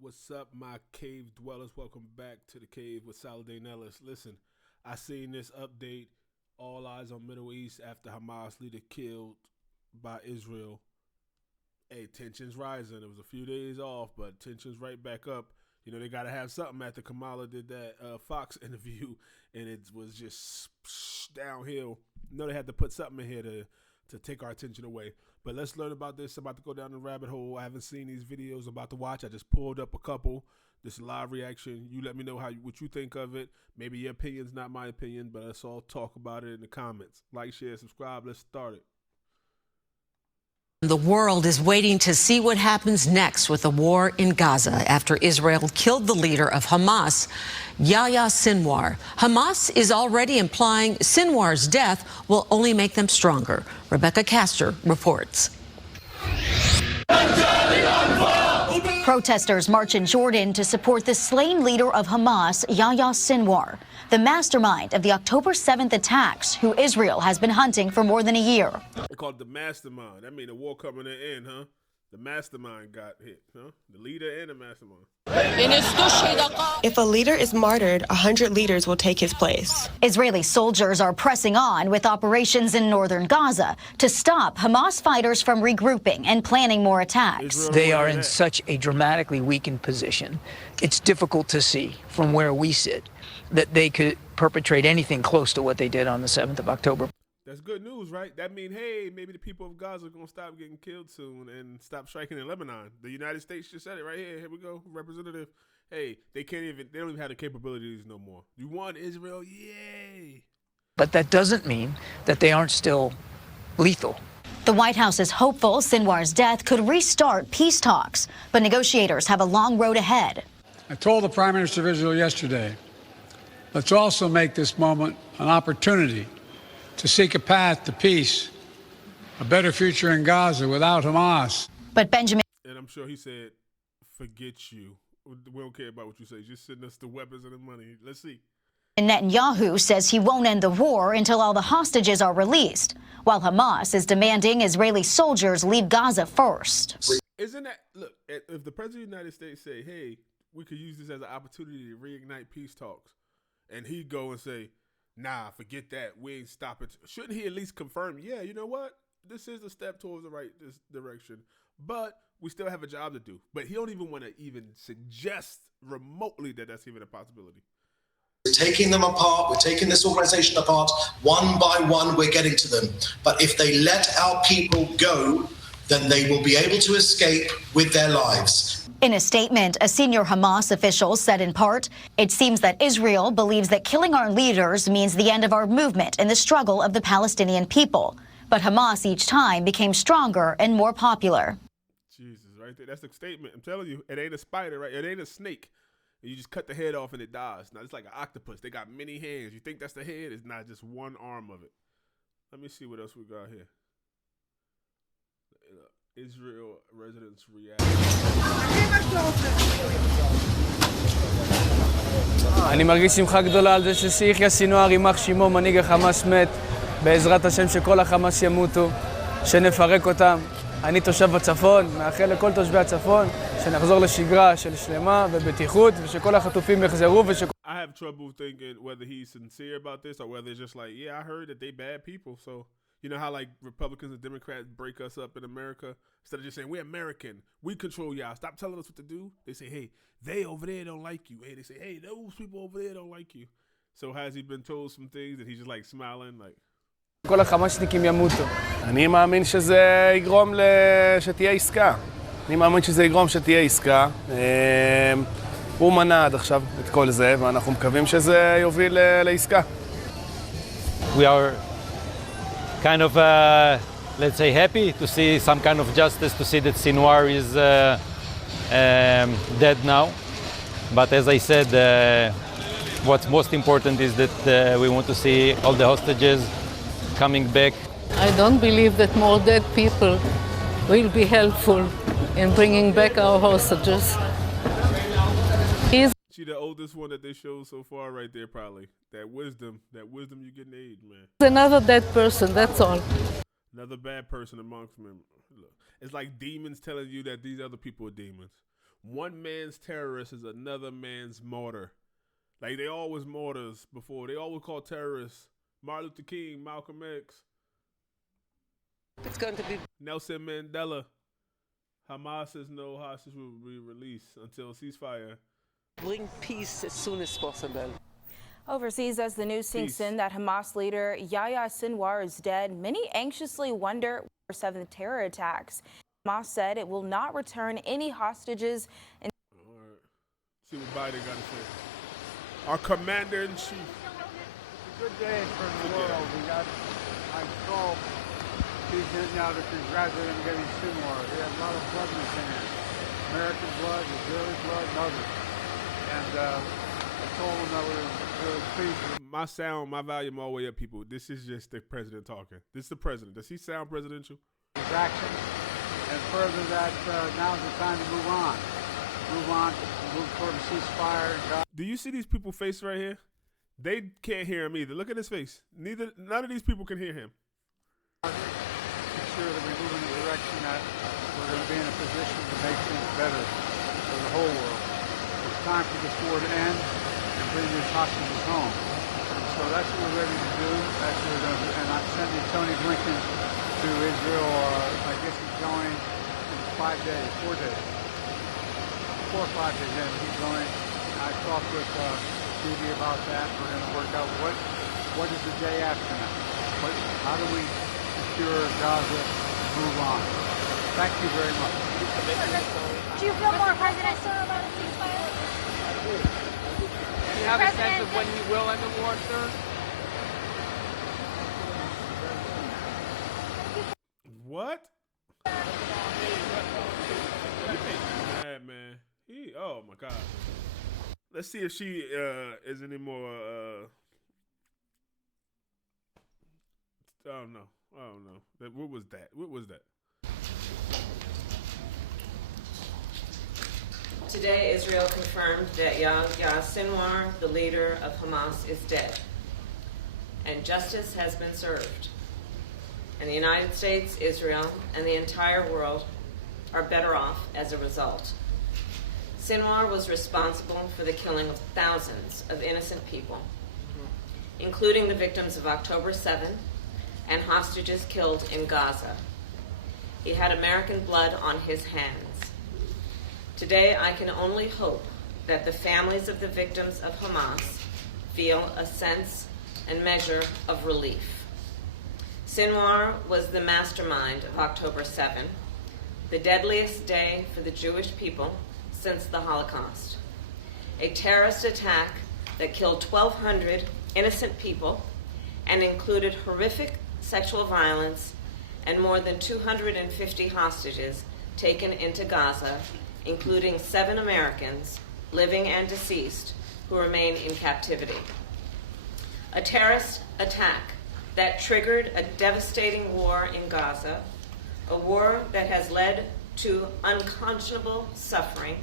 What's up, my cave dwellers? Welcome back to the cave with Saladin Ellis. Listen, I seen this update. All eyes on Middle East after Hamas leader killed by Israel. Hey, tensions rising. It was a few days off, but tensions right back up. You know, they got to have something after Kamala did that Fox interview, and it was just downhill. You know, they had to put something in here to take our attention away. But let's learn about this. I'm about to go down the rabbit hole. I haven't seen these videos I'm about to watch. I just pulled up a couple. This live reaction. You let me know what you think of it. Maybe your opinion's not my opinion, but let's all talk about it in the comments. Like, share, subscribe. Let's start it. The world is waiting to see what happens next with the war in Gaza after Israel killed the leader of Hamas, Yahya Sinwar. Hamas is already implying Sinwar's death will only make them stronger. Rebecca Castor reports. Protesters march in Jordan to support the slain leader of Hamas, Yahya Sinwar, the mastermind of the October 7th attacks, who Israel has been hunting for more than a year. They call it the mastermind. That means the war coming to an end, huh? The mastermind got hit, huh? The leader and the mastermind. If a leader is martyred, 100 leaders will take his place. Israeli soldiers are pressing on with operations in northern Gaza to stop Hamas fighters from regrouping and planning more attacks. They are in such a dramatically weakened position. It's difficult to see from where we sit that they could perpetrate anything close to what they did on the 7th of October. That's good news, right? That means, hey, maybe the people of Gaza are going to stop getting killed soon and stop striking in Lebanon. The United States just said it right here. Here we go, Representative. Hey, they don't even have the capabilities no more. You want Israel? Yay! But that doesn't mean that they aren't still lethal. The White House is hopeful Sinwar's death could restart peace talks, but negotiators have a long road ahead. I told the Prime Minister of Israel yesterday, let's also make this moment an opportunity to seek a path to peace, a better future in Gaza without Hamas. But Benjamin... And I'm sure he said, forget you. We don't care about what you say. Just send us the weapons and the money. Let's see. Netanyahu says he won't end the war until all the hostages are released, while Hamas is demanding Israeli soldiers leave Gaza first. Isn't that... Look, if the President of the United States say, hey, we could use this as an opportunity to reignite peace talks, and he'd go and say, nah, forget that. We ain't stopping. Shouldn't he at least confirm, yeah, you know what? This is a step towards the right direction, but we still have a job to do. But he don't even want to even suggest remotely that that's even a possibility. We're taking them apart. We're taking this organization apart. One by one, we're getting to them. But if they let our people go, then they will be able to escape with their lives. In a statement, a senior Hamas official said in part, it seems that Israel believes that killing our leaders means the end of our movement in the struggle of the Palestinian people. But Hamas each time became stronger and more popular. Jesus, right there. That's a statement. I'm telling you, it ain't a spider, right? It ain't a snake. You just cut the head off and it dies. Now, it's like an octopus. They got many hands. You think that's the head? It's not, just one arm of it. Let me see what else we got here. Israel residents react. אני מרגיש שמחה גדולה על זה שיחיא סינואר יימח שמו, מנהיג החמאס מת, בעזרת השם שכל החמאס ימותו, שנפרק אותם. אני תושב בצפון, מאחל לכל תושבי הצפון שנחזור לשגרה של שלמה ובטיחות ושכל החטופים יחזרו I have trouble thinking whether he's sincere about this or whether it's just like, yeah, I heard that they bad people, so you know how like Republicans and Democrats break us up in America? Instead of just saying, we're American, we control y'all, stop telling us what to do. They say, hey, they over there don't like you. Hey, they say, hey, those people over there don't like you. So has he been told some things that he's just like smiling like... כל החמאסניקים ימותו. אני מאמין שזה יגרום שתהיה עסקה. אני מאמין שזה יגרום שתהיה עסקה. הוא מנע עד עכשיו את כל זה, ואנחנו מקווים שזה יוביל לעסקה. We are kind of, let's say, happy to see some kind of justice, to see that Sinwar is dead now. But as I said, what's most important is that we want to see all the hostages coming back. I don't believe that more dead people will be helpful in bringing back our hostages. She the oldest one that they showed so far right there, probably. That wisdom you get in age, man. Another dead person, that's all. Another bad person amongst them. Look, it's like demons telling you that these other people are demons. One man's terrorist is another man's martyr. Like, they always martyrs before. They always call terrorists Martin Luther King, Malcolm X. It's going to be Nelson Mandela. Hamas says no hostages will be released until ceasefire. bring peace as soon as possible. Overseas, as the news sinks in that Hamas leader Yahya Sinwar is dead, many anxiously wonder for 7th terror attacks. Hamas said it will not return any hostages. All right. See what Biden got to say. Our commander-in-chief. It's a good day for the world. We got, I saw these now to congratulate him getting Sinwar. He had a lot of blood in his hands. American blood, Israeli blood, and others. And I told him that we were really pleased. My sound, my volume all the way up, people. This is just the president talking. This is the president. Does he sound presidential? His actions. And further that now's the time to move on. Move toward a ceasefire. Do you see these people's face right here? They can't hear him either. Look at his face. None of these people can hear him. Make sure that we move in the direction that we're going to be in a position to make things better for the whole world. It's time for this war to end and bring these hostages home. And so that's what we're ready to do. That's what we're going to do. And I'm sending Tony Blinken to Israel. I guess he's going in 4 days. 4 or 5 days in. He's going. I talked with Stevie about that. We're going to work out what is the day after that. How do we secure Gaza and move on? Thank you very much. Do you feel more confident, sir, about a ceasefire? I do. Do you have a sense of when he will end the war, sir? What? Mad, man. Oh my God. Let's see if she is any more. I don't know. What was that? Today, Israel confirmed that Yahya Sinwar, the leader of Hamas, is dead, and justice has been served. And the United States, Israel, and the entire world are better off as a result. Sinwar was responsible for the killing of thousands of innocent people, including the victims of October 7 and hostages killed in Gaza. He had American blood on his hands. Today, I can only hope that the families of the victims of Hamas feel a sense and measure of relief. Sinwar was the mastermind of October 7, the deadliest day for the Jewish people since the Holocaust. A terrorist attack that killed 1,200 innocent people and included horrific sexual violence and more than 250 hostages taken into Gaza, including 7 Americans, living and deceased, who remain in captivity. A terrorist attack that triggered a devastating war in Gaza, a war that has led to unconscionable suffering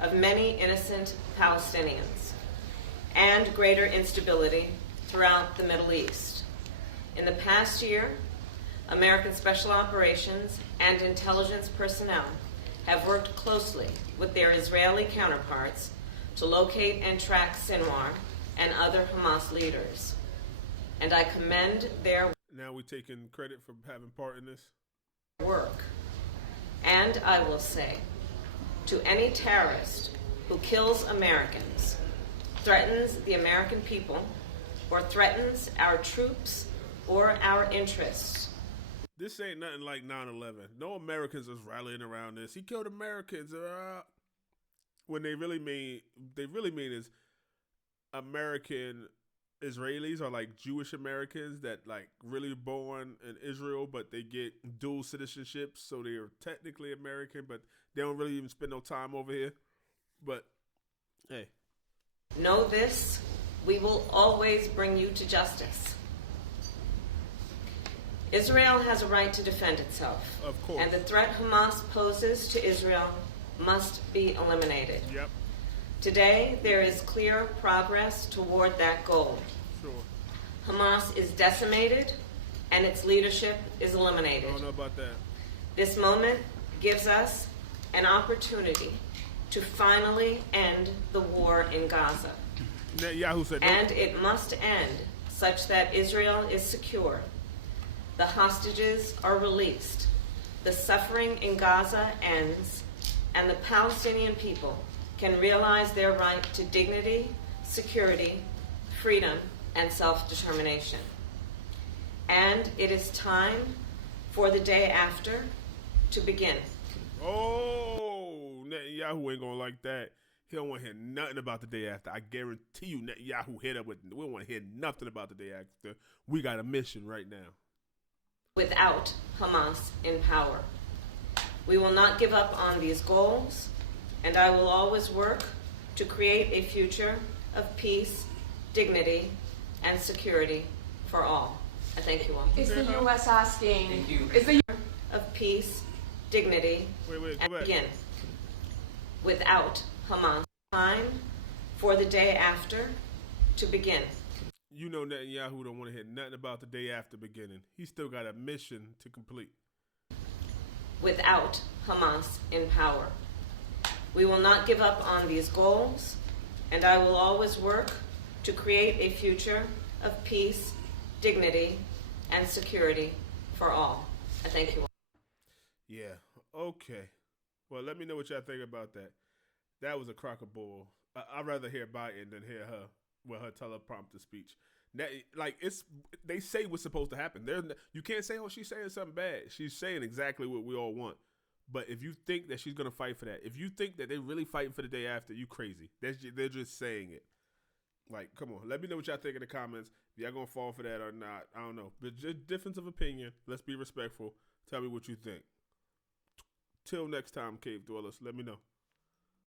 of many innocent Palestinians and greater instability throughout the Middle East. In the past year, American Special Operations and intelligence personnel have worked closely with their Israeli counterparts to locate and track Sinwar and other Hamas leaders. And I commend their Now we're taking credit for having part in this work. And I will say, to any terrorist who kills Americans, threatens the American people, or threatens our troops or our interests. This ain't nothing like 9/11. No Americans is rallying around this. He killed Americans. When they really mean is American Israelis are like Jewish Americans that like really born in Israel, but they get dual citizenship, so they are technically American, but they don't really even spend no time over here. But hey, know this: we will always bring you to justice. Israel has a right to defend itself. Of course. And the threat Hamas poses to Israel must be eliminated. Yep. Today, there is clear progress toward that goal. Sure. Hamas is decimated, and its leadership is eliminated. I don't know about that. This moment gives us an opportunity to finally end the war in Gaza. Netanyahu said no. And it must end such that Israel is secure, the hostages are released, the suffering in Gaza ends, and the Palestinian people can realize their right to dignity, security, freedom, and self-determination. And it is time for the day after to begin. Oh, Netanyahu ain't gonna like that. He don't want to hear nothing about the day after. I guarantee you, Netanyahu hit up with. We don't want to hear nothing about the day after. We got a mission right now. Without Hamas in power, we will not give up on these goals, and I will always work to create a future of peace, dignity, and security for all. I thank you all. Is the U.S. asking? Thank you. Is the of peace, dignity, and begin. Without Hamas, time for the day after to begin. You know Netanyahu don't want to hear nothing about the day after beginning. He still got a mission to complete. Without Hamas in power, we will not give up on these goals, and I will always work to create a future of peace, dignity, and security for all. I thank you all. Yeah, okay. Well, let me know what y'all think about that. That was a crock of bull. I'd rather hear Biden than hear her with her teleprompter speech. Now, like, they say what's supposed to happen. You can't say, oh, she's saying something bad. She's saying exactly what we all want. But if you think that she's going to fight for that, if you think that they're really fighting for the day after, you crazy. They're just saying it. Like, come on. Let me know what y'all think in the comments. If y'all going to fall for that or not, I don't know. But just difference of opinion. Let's be respectful. Tell me what you think. Till next time, Cave Dwellers. Let me know.